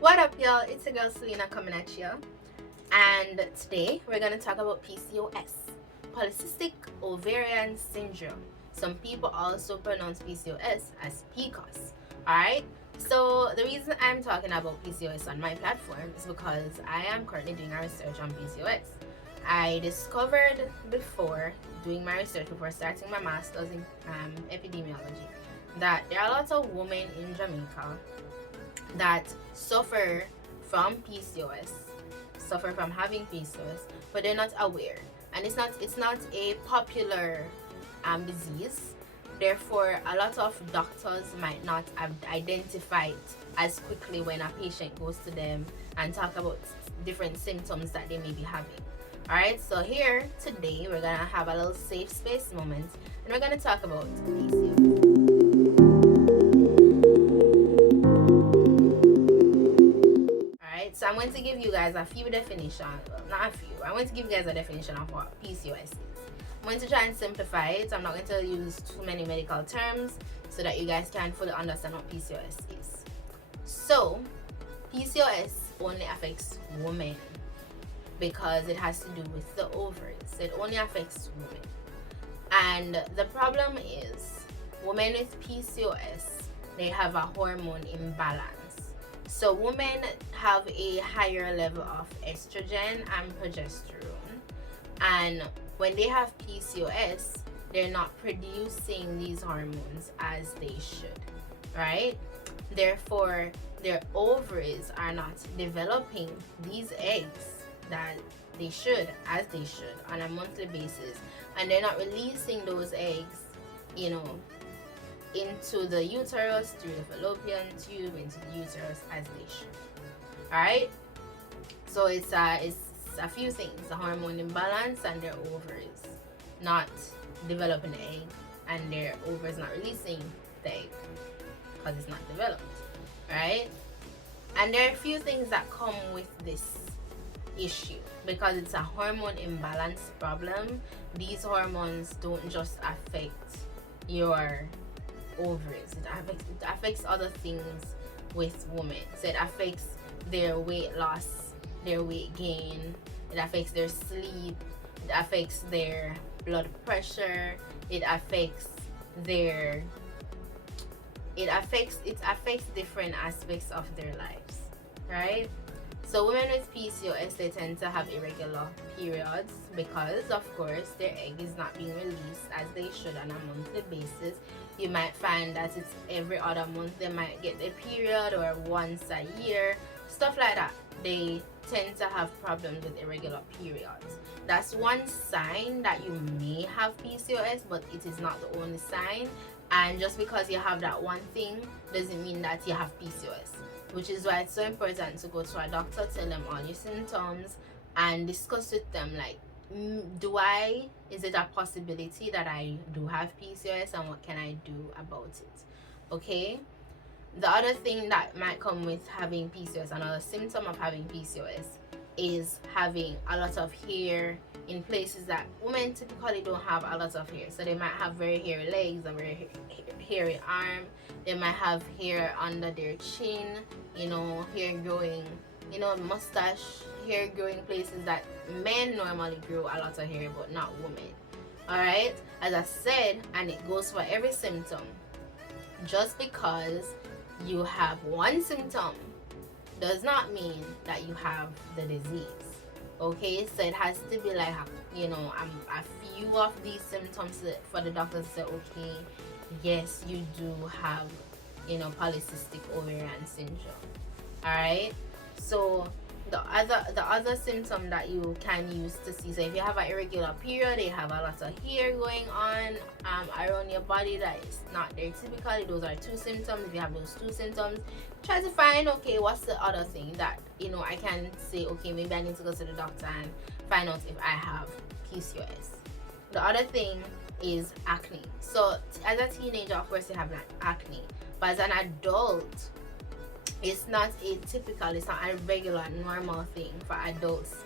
What up, y'all? It's your girl Selena coming at you, and today we're gonna talk about PCOS, polycystic ovarian syndrome. Some people also pronounce PCOS as PCOS. Alright, so the reason I'm talking about PCOS on my platform is because I am currently doing a research on PCOS. I discovered before doing my research, before starting my master's in epidemiology, that there are lots of women in Jamaica that suffer from PCOS, suffer from having PCOS, but they're not aware, and it's not a popular disease. Therefore, a lot of doctors might not have identified as quickly when a patient goes to them and talk about different symptoms that they may be having. Alright, so here today we're gonna have a little safe space moment, and we're gonna talk about PCOS. So I'm going to give you guys a few definitions, well, not a few, I'm going to give you guys a definition of what PCOS is. I'm going to try and simplify it. I'm not going to use too many medical terms so that you guys can fully understand what PCOS is. So, PCOS only affects women because it has to do with the ovaries. It only affects women. And the problem is, women with PCOS, they have a hormone imbalance. So women have a higher level of estrogen and progesterone, and when they have PCOS, they're not producing these hormones as they should, right? Therefore, their ovaries are not developing these eggs that they should, as they should, on a monthly basis, and they're not releasing those eggs, into the uterus through the fallopian tube, into the uterus as they should. Alright, so it's a few things: the hormone imbalance and their ovaries not developing the egg, and their ovaries not releasing the egg because it's not developed. Right? And there are a few things that come with this issue because it's a hormone imbalance problem. These hormones don't just affect your ovaries, it affects other things with women. So it affects their weight loss, their weight gain, it affects their sleep, it affects their blood pressure, it affects different aspects of their lives, right? So women with PCOS, they tend to have irregular periods because, of course, their egg is not being released as they should on a monthly basis. You might find that it's every other month they might get their period, or once a year, stuff like that. They tend to have problems with irregular periods. That's one sign that you may have PCOS, but it is not the only sign. And just because you have that one thing doesn't mean that you have PCOS, which is why it's so important to go to a doctor, tell them all your symptoms, and discuss with them, like, is it a possibility that I do have PCOS, and what can I do about it? Okay. The other thing that might come with having PCOS, another symptom of having PCOS, is having a lot of hair in places that women typically don't have a lot of hair. So they might have very hairy legs, a very hairy arm, they might have hair under their chin, hair growing, mustache, hair growing places that men normally grow a lot of hair, but not women. Alright, as I said, and it goes for every symptom. Just because you have one symptom does not mean that you have the disease. Okay, so it has to be like, a few of these symptoms for the doctor to say, okay, yes, you do have, polycystic ovarian syndrome. Alright, so the other symptom that you can use to see, so if you have an irregular period, you have a lot of hair going on around your body that is not there typically, those are two symptoms. If you have those two symptoms, try to find, okay, what's the other thing that I can say, okay, maybe I need to go to the doctor and find out if I have PCOS. The other thing is acne. So as a teenager, of course, you have acne, but as an adult, it's not it's not a regular normal thing for adults.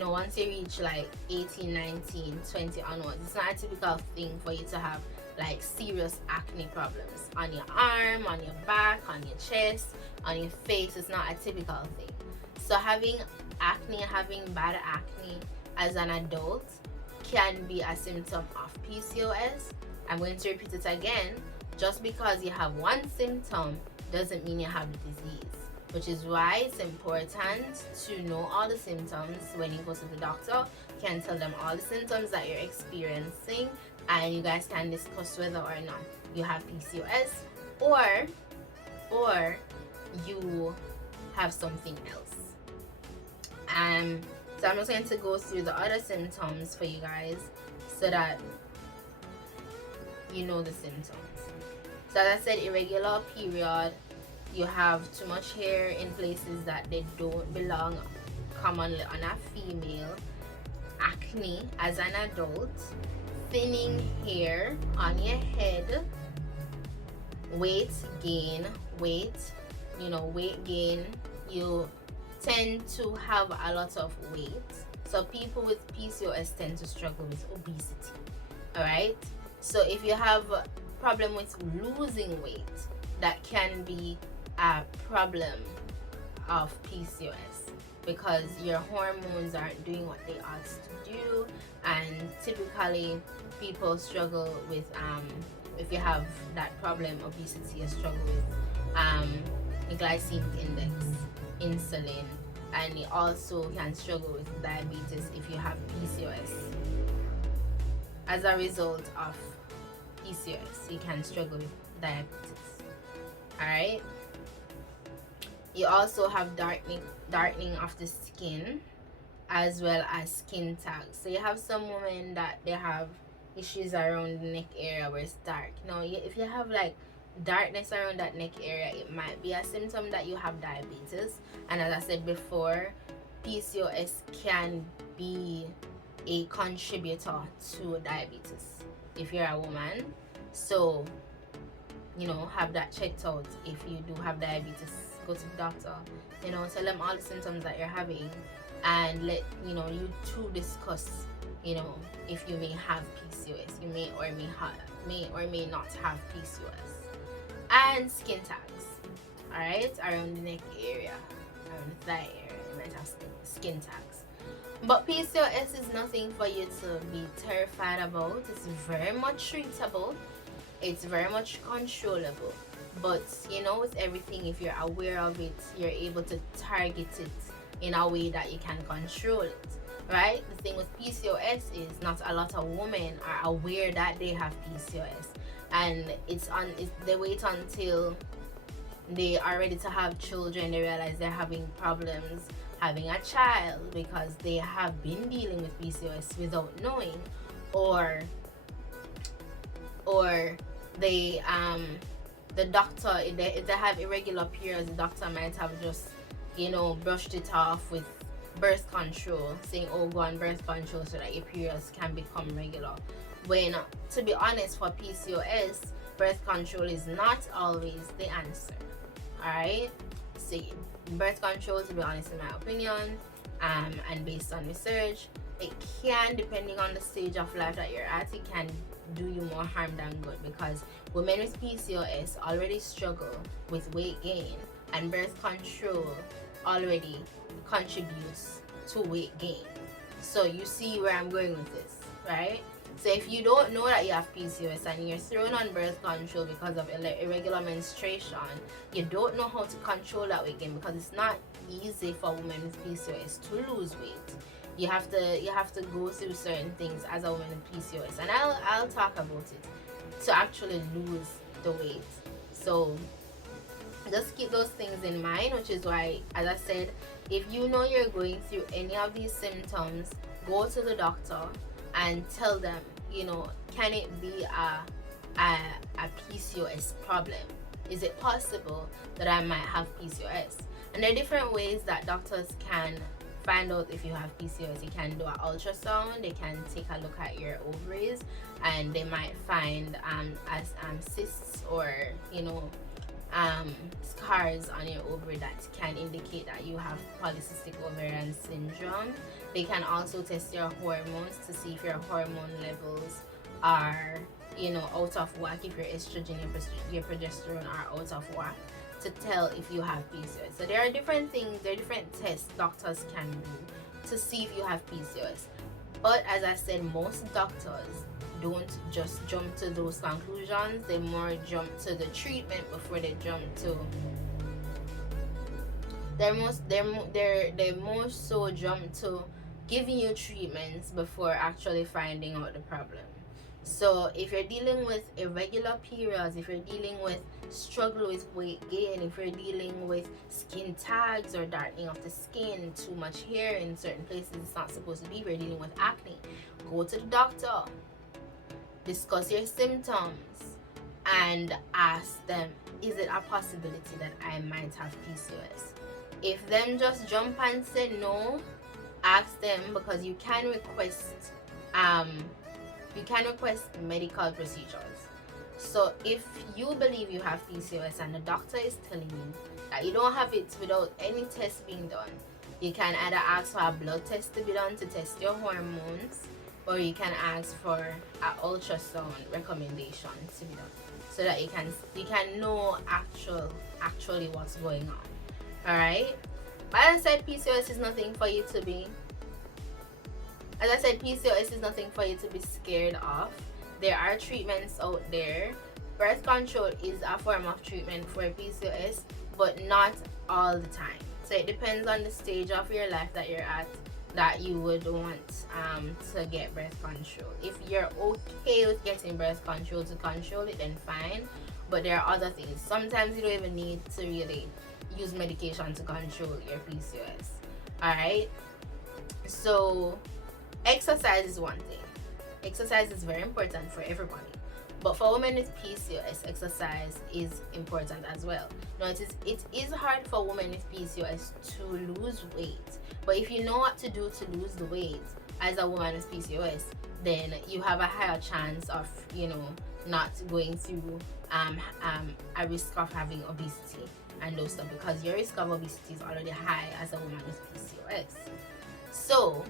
Once you reach like 18, 19, 20 onwards, it's not a typical thing for you to have like serious acne problems on your arm, on your back, on your chest, on your face. It's not a typical thing. So having acne, having bad acne as an adult can be a symptom of PCOS. I'm going to repeat it again. Just because you have one symptom doesn't mean you have the disease, which is why it's important to know all the symptoms when you go to the doctor. You can tell them all the symptoms that you're experiencing, and you guys can discuss whether or not you have PCOS or you have something else. So I'm just going to go through the other symptoms for you guys so that you know the symptoms. So as I said, irregular period, you have too much hair in places that they don't belong commonly on a female, acne as an adult, thinning hair on your head, weight gain, you tend to have a lot of weight. So people with PCOS tend to struggle with obesity. Alright? So if you have a problem with losing weight, that can be a problem of PCOS because your hormones aren't doing what they ought to do, and typically people struggle with if you have that problem, obesity, you struggle with glycemic index, insulin, and you also can struggle with diabetes if you have PCOS. As a result of PCOS, you can struggle with diabetes. Alright? You also have darkening of the skin as well as skin tags. So you have some women that they have issues around the neck area where it's dark. Now, if you have like darkness around that neck area, it might be a symptom that you have diabetes. And as I said before, PCOS can be a contributor to diabetes if you're a woman. So, have that checked out. If you do have diabetes, go to the doctor. Tell them all the symptoms that you're having, and let you two discuss. If you may have PCOS, you may or may not have PCOS. And skin tags, all right, around the neck area, around the thigh area, you might have skin tags. But PCOS is nothing for you to be terrified about. It's very much treatable. It's very much controllable. But with everything, if you're aware of it, you're able to target it in a way that you can control it, right? The thing with PCOS is not a lot of women are aware that they have PCOS, and they wait until they are ready to have children. They realize they're having problems having a child because they have been dealing with PCOS without knowing, or they the doctor, if they have irregular periods, the doctor might have just brushed it off with birth control, saying, oh, go on birth control so that your periods can become regular. When, to be honest, for PCOS, birth control is not always the answer. Alright? So birth control, to be honest, in my opinion, and based on research, it can, depending on the stage of life that you're at, it can do you more harm than good, because women with PCOS already struggle with weight gain, and birth control already contributes to weight gain. So you see where I'm going with this, right? So if you don't know that you have PCOS and you're thrown on birth control because of irregular menstruation, you don't know how to control that weight gain, because it's not easy for women with PCOS to lose weight. You have to go through certain things as a woman with PCOS, and I'll talk about it, to actually lose the weight. So just keep those things in mind, which is why, as I said, if you know you're going through any of these symptoms, go to the doctor and tell them, can it be a PCOS problem? Is it possible that I might have PCOS? And there are different ways that doctors can find out if you have PCOS. You can do an ultrasound, they can take a look at your ovaries, and they might find cysts or scars on your ovary that can indicate that you have polycystic ovarian syndrome. They can also test your hormones to see if your hormone levels are out of whack, if your estrogen, your progesterone are out of whack, to tell if you have PCOS. So there are different things, there are different tests doctors can do to see if you have PCOS. But as I said, most doctors don't just jump to those conclusions. They more jump to the treatment before they jump to. They more so jump to giving you treatments before actually finding out the problem. So if you're dealing with irregular periods, if you're dealing with struggle with weight gain, if you're dealing with skin tags or darkening of the skin, too much hair in certain places it's not supposed to be, if you're dealing with acne, go to the doctor, discuss your symptoms, and ask them, is it a possibility that I might have PCOS? If them just jump and say no, ask them, because you can request medical procedures. So if you believe you have PCOS and the doctor is telling you that you don't have it without any test being done, you can either ask for a blood test to be done to test your hormones, or you can ask for an ultrasound recommendation to be done, so that you can know actually what's going on. Alright? But as I said, PCOS is nothing for you to be scared of. There are treatments out there. Birth control is a form of treatment for PCOS, but not all the time. So it depends on the stage of your life that you're at, that you would want to get birth control. If you're okay with getting birth control to control it, then fine. But there are other things. Sometimes you don't even need to really use medication to control your PCOS. Alright? So exercise is one thing. Exercise is very important for everybody. But for women with PCOS, exercise is important as well. Now, it is hard for women with PCOS to lose weight. But if you know what to do to lose the weight as a woman with PCOS, then you have a higher chance of, not going through a risk of having obesity and those stuff, because your risk of obesity is already high as a woman with PCOS. So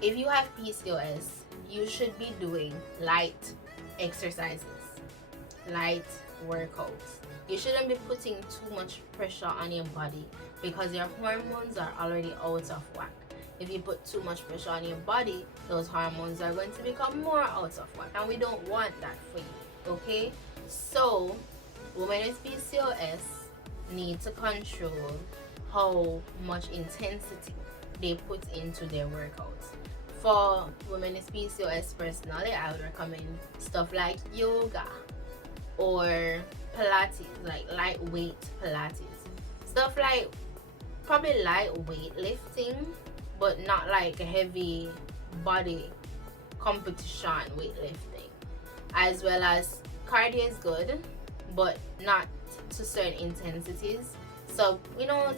if you have PCOS, you should be doing light exercises, light workouts. You shouldn't be putting too much pressure on your body, because your hormones are already out of whack. If you put too much pressure on your body, those hormones are going to become more out of whack, and we don't want that for you. Okay? So women with PCOS need to control how much intensity they put into their workouts. For women with PCOS personally, I would recommend stuff like yoga or Pilates, like lightweight Pilates. Stuff like probably light weightlifting, but not like a heavy body competition weightlifting. As well as cardio is good, but not to certain intensities. So,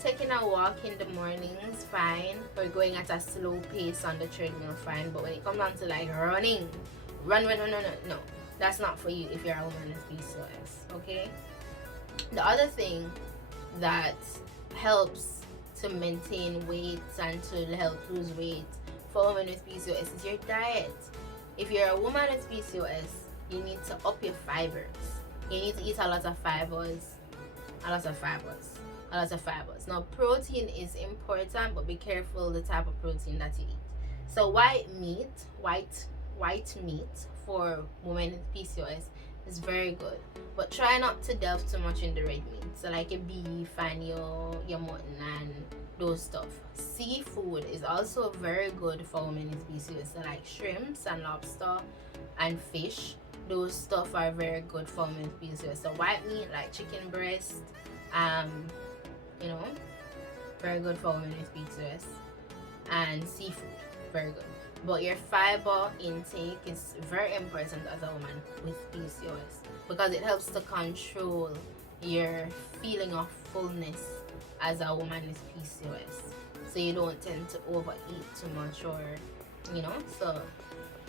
taking a walk in the morning is fine, or going at a slow pace on the treadmill, fine. But when it comes down to like running, no, that's not for you if you're a woman with PCOS, okay? The other thing that helps to maintain weight and to help lose weight for women with PCOS is your diet. If you're a woman with PCOS, you need to up your fibers. You need to eat a lot of fibers. Now, protein is important, but be careful the type of protein that you eat. So white meat for women with PCOS is very good, but try not to delve too much in the red meat. So like your beef and your mutton and those stuff. Seafood is also very good for women with PCOS. So like shrimps and lobster and fish, those stuff are very good for women with PCOS. So white meat like chicken breast, very good for women with PCOS, and seafood, very good. But your fiber intake is very important as a woman with PCOS, because it helps to control your feeling of fullness as a woman with PCOS. So you don't tend to overeat too much, or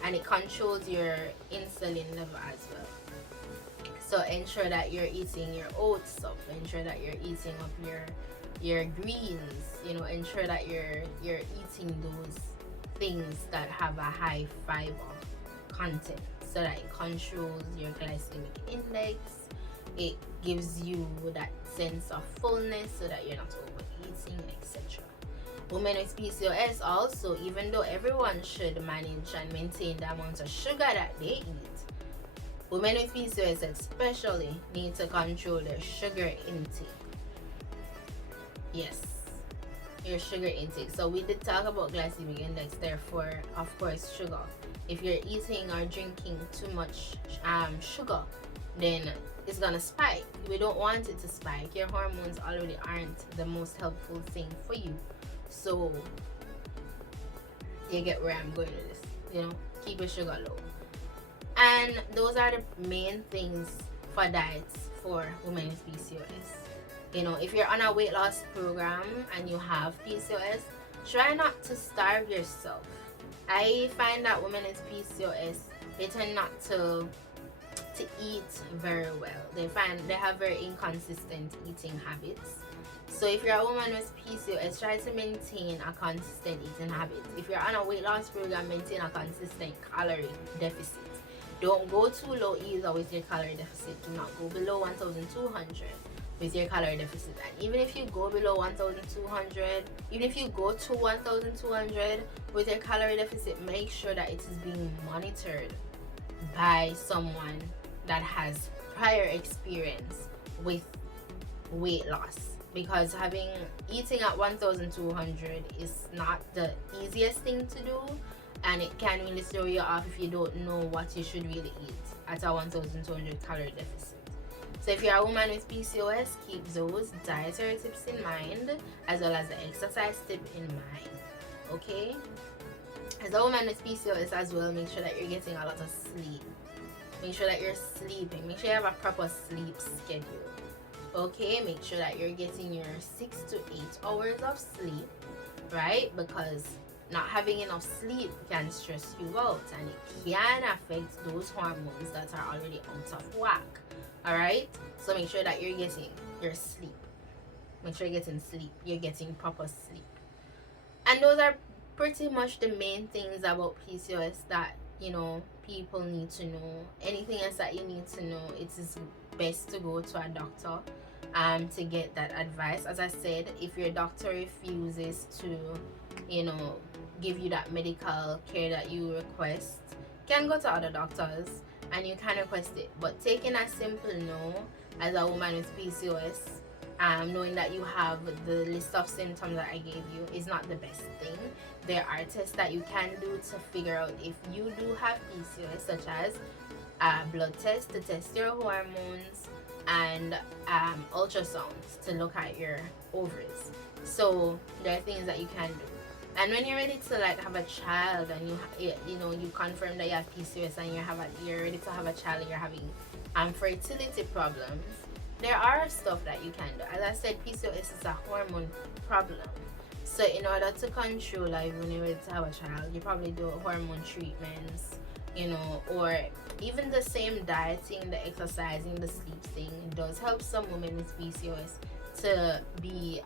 and it controls your insulin level as well. So ensure that you're eating your oats up, ensure that you're eating up your greens, ensure that you're eating those things that have a high fiber content. so that it controls your glycemic index. It gives you that sense of fullness so that you're not overeating, etc. Women with PCOS also, even though everyone should manage and maintain the amount of sugar that they eat, women with PCOS especially need to control their sugar intake. Yes, your sugar intake. So we did talk about glycemic index, therefore, of course, sugar. If you're eating or drinking too much sugar, then it's gonna spike. We don't want it to spike. Your hormones already aren't the most helpful thing for you. So you get where I'm going with this. You know, keep your sugar low. And those are the main things for diets for women with PCOS. You know, if you're on a weight loss program and you have PCOS, try not to starve yourself. I find that women with PCOS, they tend not to eat very well. They have very inconsistent eating habits. So if you're a woman with PCOS, try to maintain a consistent eating habit. If you're on a weight loss program, maintain a consistent calorie deficit. Don't go too low either with your calorie deficit. Do not go below 1,200 with your calorie deficit. And even if you go below 1,200, even if you go to 1,200 with your calorie deficit, make sure that it is being monitored by someone that has prior experience with weight loss, because eating at 1,200 is not the easiest thing to do, and it can really throw you off if you don't know what you should really eat at a 1,200 calorie deficit. So if you're a woman with PCOS, keep those dietary tips in mind, as well as the exercise tip in mind. Okay? As a woman with PCOS as well, make sure that you're getting a lot of sleep. Make sure that you're sleeping. Make sure you have a proper sleep schedule. Okay? Make sure that you're getting your 6 to 8 hours of sleep, right? Because not having enough sleep can stress you out, and it can affect those hormones that are already out of whack. Alright? So make sure that you're getting your sleep. Make sure you're getting sleep. You're getting proper sleep. And those are pretty much the main things about PCOS that, you know, people need to know. Anything else that you need to know, it is best to go to a doctor to get that advice. As I said, if your doctor refuses to, you know, give you that medical care that you request, you can go to other doctors and you can request it. But taking a simple no as a woman with PCOS, knowing that you have the list of symptoms that I gave you, is not the best thing. There are tests that you can do to figure out if you do have PCOS, such as a blood test to test your hormones, and ultrasounds to look at your ovaries. So there are things that you can do. And when you're ready to like have a child, and you confirm that you have PCOS and you're ready to have a child, and you're having fertility problems, there are stuff that you can do. As I said, PCOS is a hormone problem. So in order to control, like when you're ready to have a child, you probably do hormone treatments, you know, or even the same dieting, the exercising, the sleep thing does help some women with PCOS to be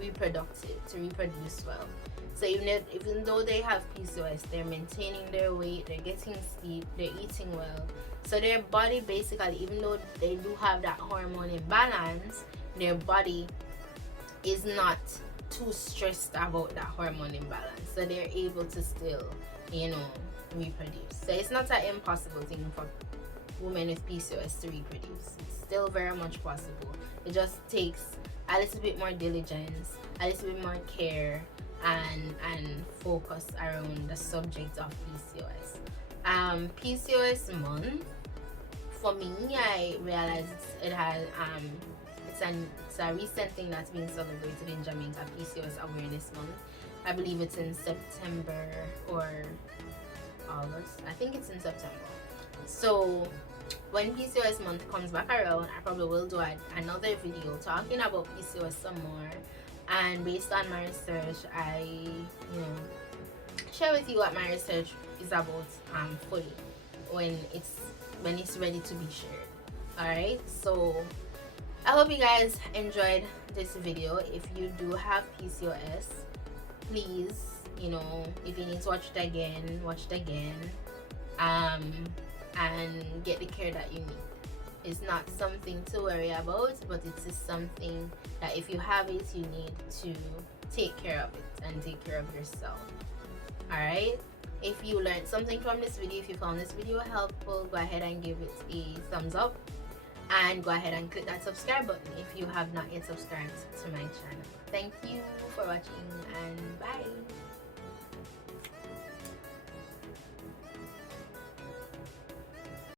reproductive, to reproduce well. So even though they have PCOS, they're maintaining their weight, they're getting sleep, they're eating well. So their body basically, even though they do have that hormone imbalance, their body is not too stressed about that hormone imbalance. So they're able to still, you know, reproduce. So it's not an impossible thing for women with PCOS to reproduce. It's still very much possible. It just takes a little bit more diligence, a little bit more care, and focus around the subject of PCOS. PCOS month, for me, I realized it's a recent thing that's being celebrated in Jamaica, PCOS Awareness Month. I believe it's in September or August. I think it's in September. So when PCOS month comes back around, I probably will do another video talking about PCOS some more. And based on my research, I share with you what my research is about fully when it's ready to be shared. Alright, so I hope you guys enjoyed this video. If you do have PCOS, please, if you need to watch it again, watch it again. and get the care that you need. It's not something to worry about, but it is something that if you have it, you need to take care of it and take care of yourself. Alright? If you learned something from this video, if you found this video helpful, go ahead and give it a thumbs up. And go ahead and click that subscribe button if you have not yet subscribed to my channel. Thank you for watching, and bye.